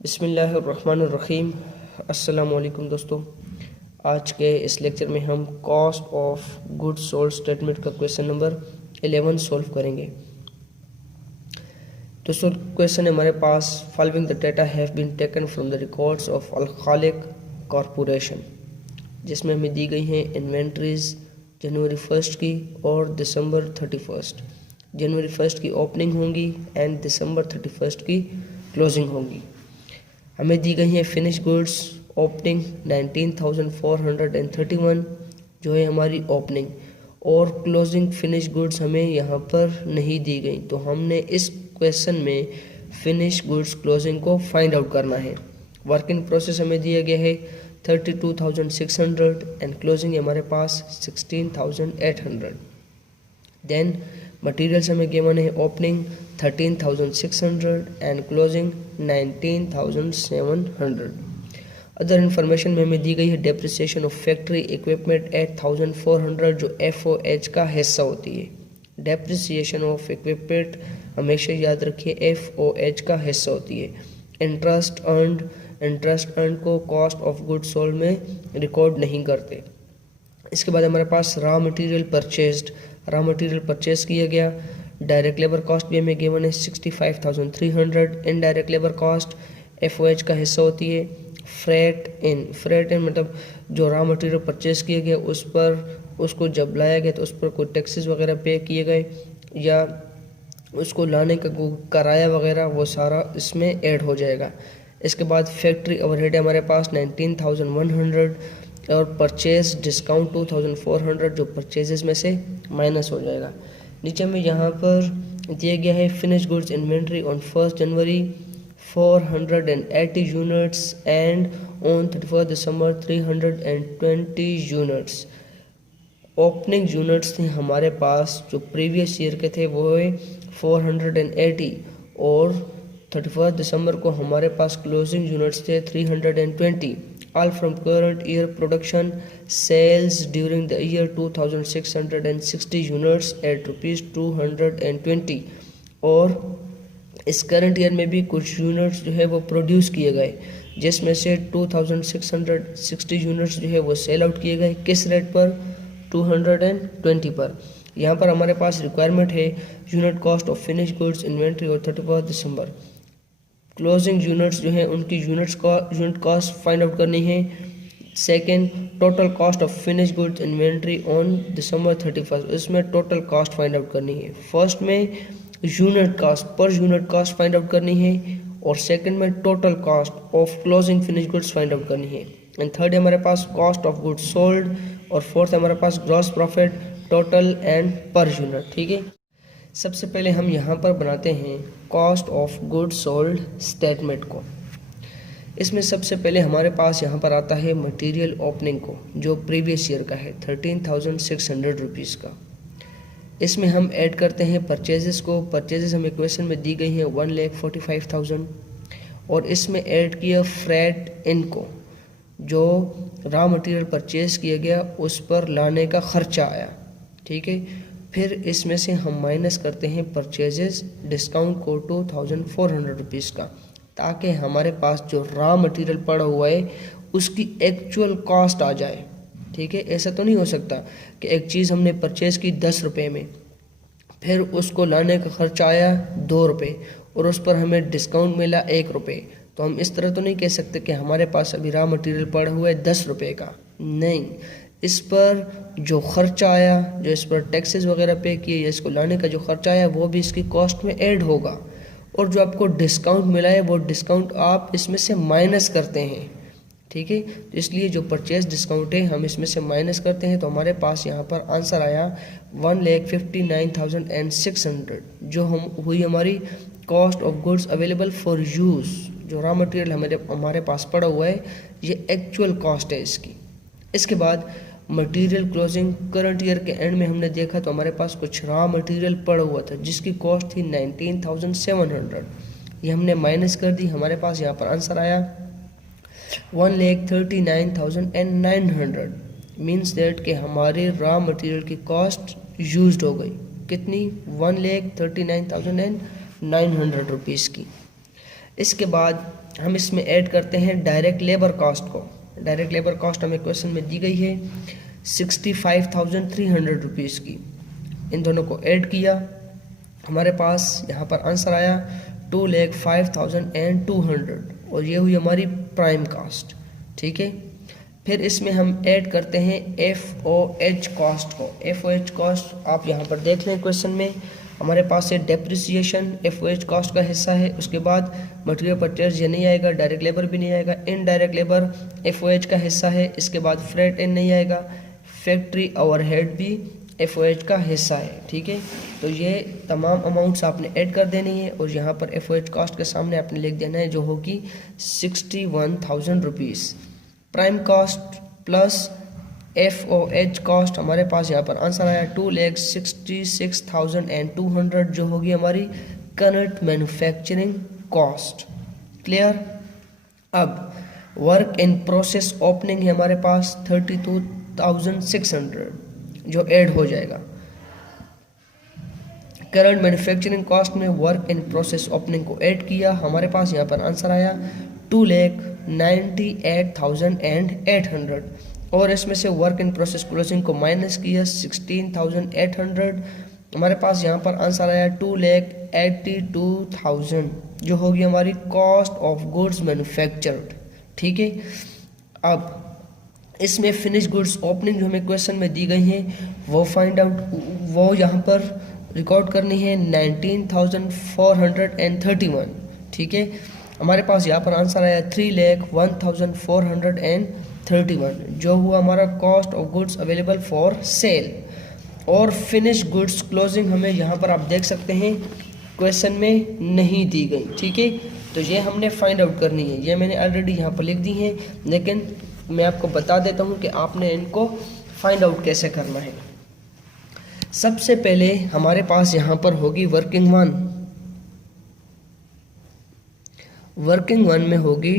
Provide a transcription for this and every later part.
बिस्मिल्लाहिर्रहमानिर्रहीम। अस्सलामुअलैकुम दोस्तों, आज के इस लेक्चर में हम cost of goods sold statement का क्वेश्चन नंबर 11 सॉल्व करेंगे। दोस्तों क्वेश्चन है हमारे पास, following the data have been taken from the records of Al Khaliq corporation, जिसमें हमें दी गई हैं इन्वेंट्रीज जनवरी 1 की और दिसंबर 31। जनवरी 1 की ओपनिंग होंगी एंड दिसंबर 31 की क्लोजिंग होंगी। हमें दी गई है फिनिश गुड्स ओपनिंग 19,431 जो है हमारी ओपनिंग, और क्लोजिंग फिनिश गुड्स हमें यहाँ पर नहीं दी गई, तो हमने इस क्वेश्चन में फिनिश गुड्स क्लोजिंग को फाइंड आउट करना है। वर्किंग प्रोसेस हमें दिया गया है 32,600 एंड क्लोजिंग हमारे पास 16,800। देन मटेरियल्स हमें गिवन है opening 13,600 and closing 19,700। Other information में हमें दी गई है डेप्रिसिएशन ऑफ फैक्ट्री इक्विपमेंट 8,400 जो FOH का हिस्सा होती है। डेप्रिसिएशन ऑफ इक्विपमेंट हमेशा याद रखिए FOH का हिस्सा होती है। इंटरेस्ट अर्न को कॉस्ट ऑफ गुड्स सोल्ड में रिकॉर्ड नहीं करते। इसके बाद हमारे पास रॉ मटेरियल परचेज किया गया। डायरेक्ट लेबर कॉस्ट भी हमें गिवन है 65,300। इनडायरेक्ट लेबर कॉस्ट FOH का हिस्सा होती है। फ्रेट इन मतलब जो रॉ मटेरियल परचेज किया गया उस पर उसको जब लाया गया तो उस पर कोई टैक्सेस वगैरह पे किए गए या उसको लाने का किराया वगैरह, वो सारा इसमें ऐड हो जाएगा। इसके बाद फैक्ट्री ओवरहेड हमारे पास 19,100 और परचेज डिस्काउंट 2,400 जो परचेजेस में से माइनस हो जाएगा। नीचे में यहाँ पर दिया गया है finish goods inventory on 1 January 480 units and on 31 December 320 units. Opening units थे हमारे पास जो प्रीवियस ईयर के थे वो है 480 और 31 दिसंबर को हमारे पास क्लोजिंग यूनिट्स थे 320। All from current year production sales during the year 2,660 units at rupees 220। और इस करंट ईयर में भी कुछ यूनिट्स जो है वो प्रोड्यूस किए गए, जिसमें से 2,660 यूनिट्स जो है वो सेल आउट किए गए। किस रेट पर? 220 पर। यहाँ पर हमारे पास रिक्वायरमेंट है unit cost of finish goods inventory और 31 दिसंबर। क्लोजिंग यूनिट्स जो है उनकी यूनिट कॉस्ट फाइंड आउट करनी है। Second, total cost of finish goods inventory on December 31, इसमें टोटल कॉस्ट फाइंड आउट करनी है। फर्स्ट में unit cost per unit cost find out करनी है और सेकंड में total cost of closing finish goods find out करनी है। एंड थर्ड है हमारे पास कॉस्ट ऑफ गुड्स सोल्ड और फोर्थ हमारे पास gross profit total and per unit. ठीक है, सबसे पहले हम यहाँ पर बनाते हैं cost of goods sold statement को। इसमें सबसे पहले हमारे पास यहाँ पर आता है मटेरियल ओपनिंग को जो प्रीवियस ईयर का है 13,600 रुपीज़ का। इसमें हम ऐड करते हैं परचेजेस को। परचेजेस हमें क्वेश्चन में दी गई है 1,45,000 और इसमें ऐड किया फ्रेट इन को, जो रॉ मटेरियल परचेज किया गया उस पर लाने का खर्चा आया। ठीक है, फिर इसमें से हम माइनस करते हैं परचेजेस डिस्काउंट को 2,400 रुपीज़ का, ताकि हमारे पास जो रॉ मटेरियल पड़ा हुआ है उसकी एक्चुअल कॉस्ट आ जाए। ठीक है, ऐसा तो नहीं हो सकता कि एक चीज़ हमने परचेज़ की 10 रुपये में, फिर उसको लाने का खर्चा आया 2 रुपये और उस पर हमें डिस्काउंट मिला 1 रुपये। तो हम इस तरह तो नहीं कह सकते कि हमारे पास अभी रॉ मटेरियल पड़ा हुआ है 10 रुपये का। नहीं, इस पर जो खर्चा आया, जो इस पर टैक्सेस वगैरह पे किए या इसको लाने का जो खर्चा आया वो भी इसकी कॉस्ट में ऐड होगा, और जो आपको डिस्काउंट मिला है वो डिस्काउंट आप इसमें से माइनस करते हैं। ठीक है, तो इसलिए जो परचेज डिस्काउंट है हम इसमें से माइनस करते हैं। तो हमारे पास यहाँ पर आंसर आया 1,59,600 जो हुई हमारी cost of goods available for use. जो रॉ मटेरियल हमारे पास पड़ा हुआ है ये एक्चुअल कॉस्ट है इसकी। इसके बाद मटेरियल क्लोजिंग करंट ईयर के एंड में हमने देखा तो हमारे पास कुछ रॉ मटेरियल पड़ा हुआ था जिसकी कॉस्ट थी 19,700, ये हमने माइनस कर दी। हमारे पास यहाँ पर आंसर आया 1,39,900। मीन्स दैट कि हमारे रॉ मटेरियल की कॉस्ट यूज्ड हो गई कितनी? 1,39,900 रुपीज़ की। इसके बाद हम इसमें ऐड करते हैं डायरेक्ट लेबर कॉस्ट को। डायरेक्ट लेबर कॉस्ट हमें क्वेश्चन में दी गई है 65,300 रुपीज़ की। इन दोनों को ऐड किया, हमारे पास यहाँ पर आंसर आया 2,05,200 और ये हुई हमारी प्राइम कास्ट। ठीक है, फिर इसमें हम ऐड करते हैं FOH कॉस्ट को। FOH कॉस्ट आप यहाँ पर देख लें क्वेश्चन में, हमारे पास है डेप्रिसिएशन FOH कॉस्ट का हिस्सा है, उसके बाद मटेरियल परचेज ये नहीं आएगा, डायरेक्ट लेबर भी नहीं आएगा, इनडायरेक्ट लेबर FOH का हिस्सा है, इसके बाद फ्रेट इन नहीं आएगा, फैक्ट्री ओवरहेड भी FOH का हिस्सा है। ठीक है, तो ये तमाम अमाउंट्स आपने ऐड कर देनी है और यहाँ पर FOH कॉस्ट के सामने आपने लिख देना है जो होगी 61,000 rupees. Prime cost plus FOH cost, हमारे पास यहाँ पर आंसर आया 2,66,200 जो होगी हमारी करंट मैन्युफैक्चरिंग कॉस्ट। क्लियर। अब वर्क इन प्रोसेस ओपनिंग है हमारे पास 32,600 जो ऐड हो जाएगा। करंट मैन्युफैक्चरिंग कॉस्ट में वर्क इन प्रोसेस ओपनिंग को ऐड किया, हमारे पास यहाँ पर आंसर आया 2,98,800 और इसमें से वर्क इन प्रोसेस क्लोजिंग को माइनस किया 16,800, हमारे पास यहाँ पर आंसर आया 2,82,000 जो होगी हमारी कॉस्ट ऑफ गुड्स मैन्युफैक्चर्ड। ठीक है, अब इसमें फिनिश गुड्स ओपनिंग जो हमें क्वेश्चन में दी गई हैं वो फाइंड आउट, वो यहाँ पर रिकॉर्ड करनी है 19,431। ठीक है, हमारे पास यहाँ पर आंसर आया 3,01,431 जो हुआ हमारा cost of goods available for sale. और फिनिश गुड्स क्लोजिंग हमें यहाँ पर आप देख सकते हैं क्वेश्चन में नहीं दी गई। ठीक है, तो ये हमने फाइंड आउट करनी है, ये मैंने ऑलरेडी यहाँ पर लिख दी है, लेकिन मैं आपको बता देता हूँ कि आपने इनको फाइंड आउट कैसे करना है। सबसे पहले हमारे पास यहाँ पर होगी वर्किंग वन। वर्किंग वन में होगी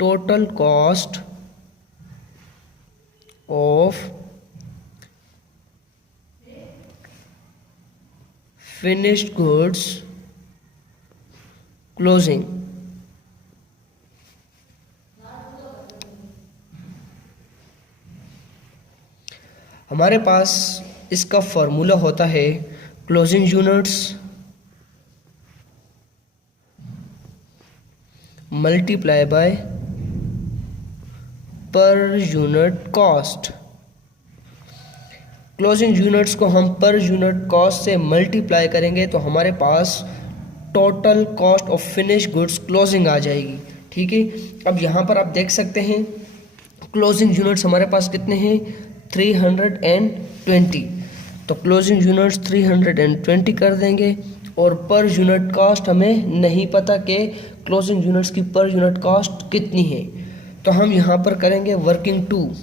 total cost of finished goods closing. हमारे पास इसका फॉर्मूला होता है क्लोजिंग यूनिट्स मल्टीप्लाई बाय पर यूनिट कॉस्ट। क्लोजिंग यूनिट्स को हम पर यूनिट कॉस्ट से मल्टीप्लाई करेंगे तो हमारे पास total cost of finish goods closing आ जाएगी। ठीक है, अब यहाँ पर आप देख सकते हैं क्लोजिंग यूनिट्स हमारे पास कितने हैं 320, तो क्लोजिंग यूनिट्स 320 कर देंगे और पर यूनिट कॉस्ट हमें नहीं पता कि क्लोजिंग यूनिट्स की पर यूनिट कॉस्ट कितनी है, तो हम यहाँ पर करेंगे वर्किंग टू।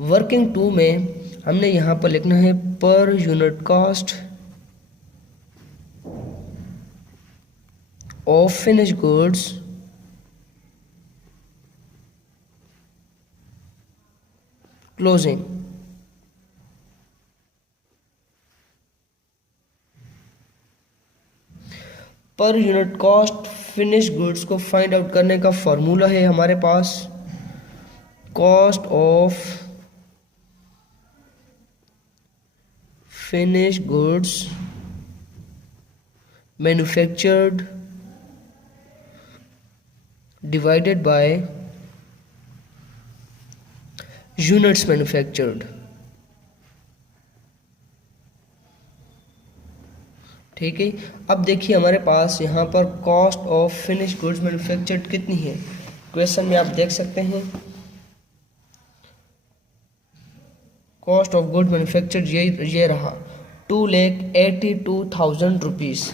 वर्किंग टू में हमने यहाँ पर लिखना है per unit cost of finish goods closing. Per unit cost finish goods को फाइंड आउट करने का फॉर्मूला है हमारे पास cost of finish goods manufactured divided by units manufactured. ठीक है, अब देखिए हमारे पास यहाँ पर cost of finish goods manufactured कितनी है, क्वेश्चन में आप देख सकते हैं कॉस्ट ऑफ गुड मैन्युफैक्चर्ड ये रहा 2,82,000 रुपीज़,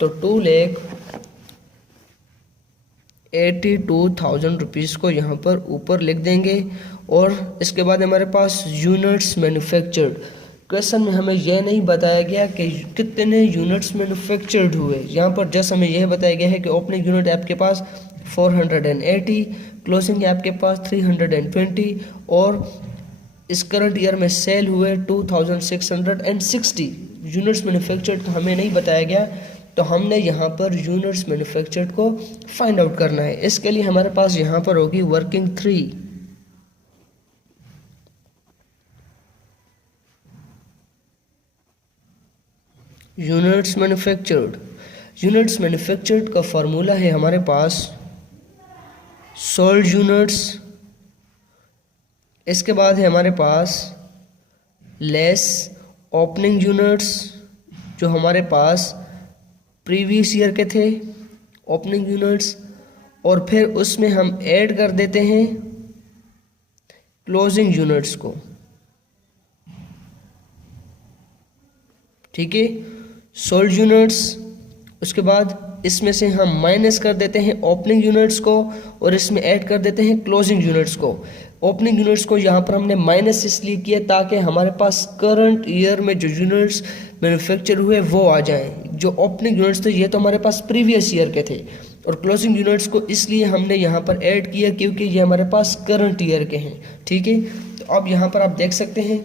तो 2,82,000 रुपीज़ को यहाँ पर ऊपर लिख देंगे और इसके बाद हमारे पास यूनिट्स मैन्युफैक्चर्ड। क्वेश्चन में हमें यह नहीं बताया गया कि कितने यूनिट्स मैन्युफैक्चर्ड हुए, यहाँ पर जस्ट हमें यह बताया गया है कि ओपनिंग यूनिट आपके पास 480, क्लोजिंग है आपके पास 320 और इस करंट ईयर में सेल हुए 2660 यूनिट्स मैन्युफैक्चर्ड को हमें नहीं बताया गया, तो हमने यहाँ पर यूनिट्स मैन्युफैक्चर्ड को फाइंड आउट करना है। इसके लिए हमारे पास यहाँ पर होगी वर्किंग 3। यूनिट्स मैन्युफैक्चर्ड का फॉर्मूला है हमारे पास सोल्ड यूनिट्स, इसके बाद है हमारे पास लेस ओपनिंग यूनिट्स जो हमारे पास प्रीवियस ईयर के थे ओपनिंग यूनिट्स, और फिर उसमें हम ऐड कर देते हैं क्लोजिंग यूनिट्स को। ठीक है, सोल्ड यूनिट्स, उसके बाद इसमें से हम माइनस कर देते हैं ओपनिंग यूनिट्स को और इसमें ऐड कर देते हैं क्लोजिंग यूनिट्स को। ओपनिंग यूनिट्स को यहाँ पर हमने माइनस इसलिए किया ताकि हमारे पास करंट ईयर में जो यूनिट्स मैन्युफैक्चर हुए वो आ जाएं। जो ओपनिंग यूनिट्स थे ये तो हमारे पास प्रीवियस ईयर के थे, और क्लोजिंग यूनिट्स को इसलिए हमने यहाँ पर ऐड किया क्योंकि ये हमारे पास करंट ईयर के हैं। ठीक है, तो अब यहाँ पर आप देख सकते हैं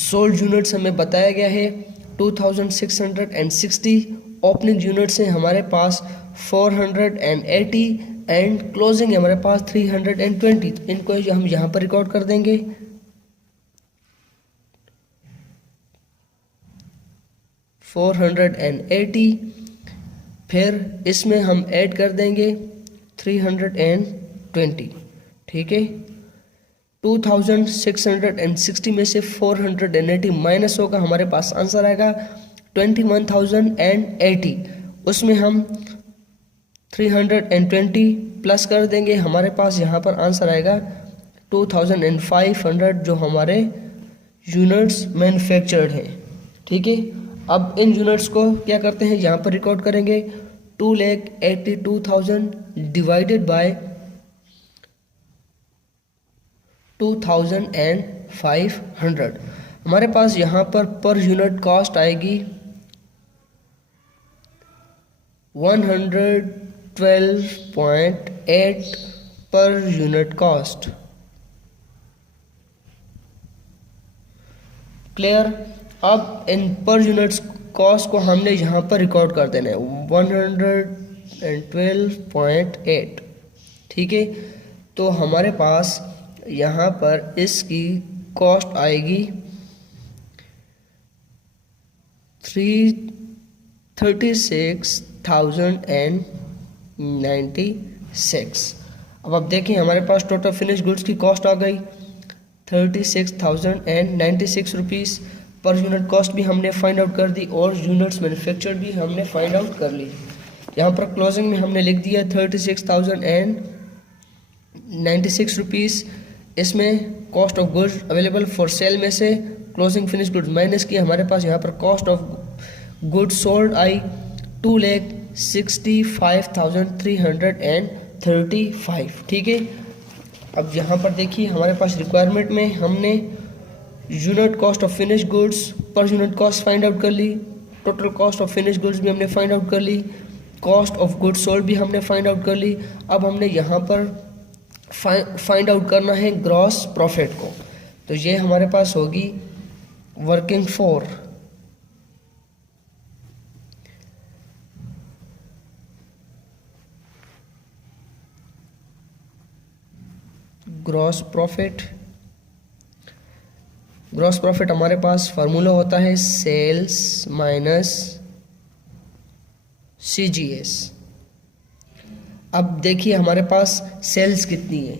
सोल्ड यूनिट्स हमें बताया गया है 2660, ओपनिंग यूनिट्स हैं हमारे पास 480 एंड क्लोजिंग है हमारे पास 320। तो इनको हम यहाँ पर रिकॉर्ड कर देंगे। $480, फिर इसमें हम ऐड कर देंगे 320। ठीक है, 2660 में से 480 माइनस होगा, हमारे पास आंसर आएगा 21,080। उसमें हम 320 प्लस कर देंगे, हमारे पास यहाँ पर आंसर आएगा 2,500 जो हमारे यूनिट्स मैन्युफैक्चर्ड हैं। ठीक है, अब इन यूनिट्स को क्या करते हैं यहाँ पर रिकॉर्ड करेंगे 2,82,000 डिवाइडेड बाय 2,500। हमारे पास यहाँ पर यूनिट कॉस्ट आएगी 112.8 पर यूनिट कॉस्ट। क्लियर? अब इन पर यूनिट कॉस्ट को हमने यहाँ पर रिकॉर्ड कर देना है 112.8। ठीक है, तो हमारे पास यहाँ पर इसकी कॉस्ट आएगी 36,096। अब आप देखें हमारे पास टोटल फिनिश गुड्स की कॉस्ट आ गई 36,096 रुपीज़। पर यूनिट कॉस्ट भी हमने फाइंड आउट कर दी और यूनिट्स मैन्युफैक्चर्ड भी हमने फाइंड आउट कर ली। यहाँ पर क्लोजिंग में हमने लिख दिया 36,096 रुपीज़। इसमें cost of goods available for sale में से क्लोजिंग फिनिश गुड्स माइनस किया, हमारे पास यहाँ पर cost of goods sold I 2,65,335। ठीक है, अब यहाँ पर देखिए हमारे पास रिक्वायरमेंट में हमने unit cost of finish goods per unit cost find out कर ली, total cost of finish goods भी हमने फाइंड आउट कर ली, कॉस्ट ऑफ गुड्स सोल्ड भी हमने फाइंड आउट कर ली। अब हमने यहाँ पर फाइंड आउट करना है ग्रॉस प्रॉफिट को, तो ये हमारे पास होगी वर्किंग 4। ग्रॉस प्रॉफिट हमारे पास फार्मूला होता है सेल्स माइनस CGS। अब देखिए हमारे पास सेल्स कितनी है,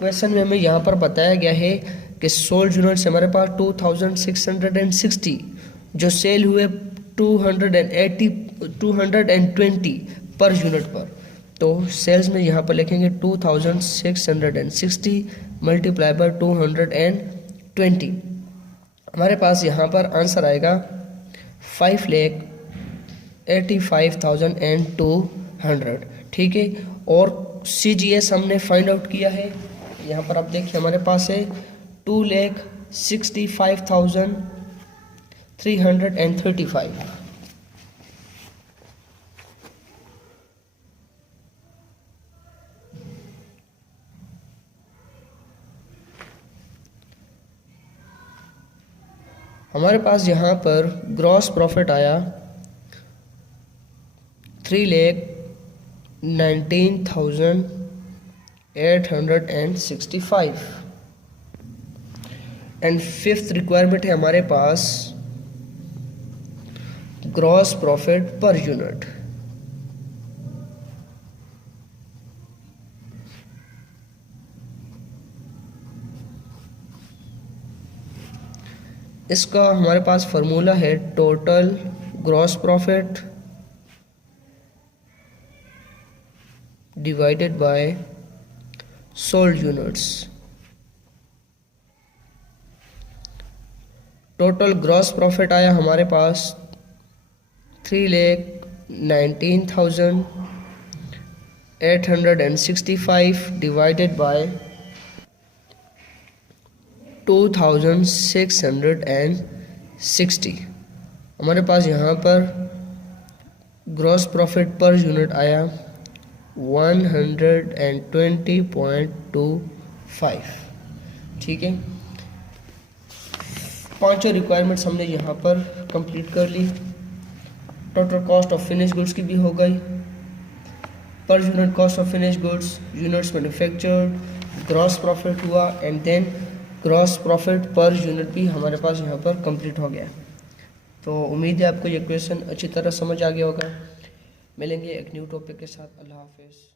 क्वेश्चन में हमें यहाँ पर बताया गया है कि सोल्ड यूनिट्स हमारे पास 2,660, जो सेल हुए 220 पर यूनिट पर। तो सेल्स में यहाँ पर लिखेंगे 2,660 मल्टीप्लाई बाय 220। हमारे पास यहाँ पर आंसर आएगा 5,85,200। ठीक है, और CGS हमने फाइंड आउट किया है, यहाँ पर आप देखिए हमारे पास है 2,65,335। हमारे पास यहाँ पर ग्रॉस प्रॉफिट आया 3,19,865 एंड फिफ्थ रिक्वायरमेंट है हमारे पास ग्रॉस प्रॉफिट पर यूनिट। इसका हमारे पास फार्मूला है total gross profit divided by sold units. Total gross profit आया हमारे पास 3,19,865 डिवाइडेड बाय 2,660। हमारे पास यहाँ पर ग्रॉस प्रॉफिट पर यूनिट आया 120.25। ठीक है, पांचों रिक्वायरमेंट्स हमने यहाँ पर कंप्लीट कर ली। Total cost of finish goods की भी हो गई, per unit cost of finish goods, units manufactured, gross profit हुआ and then gross profit per unit भी हमारे पास यहाँ पर कंप्लीट हो गया। तो उम्मीद है आपको ये क्वेश्चन अच्छी तरह समझ आ गया होगा। मिलेंगे एक न्यू टॉपिक के साथ। अल्लाह हाफिज़।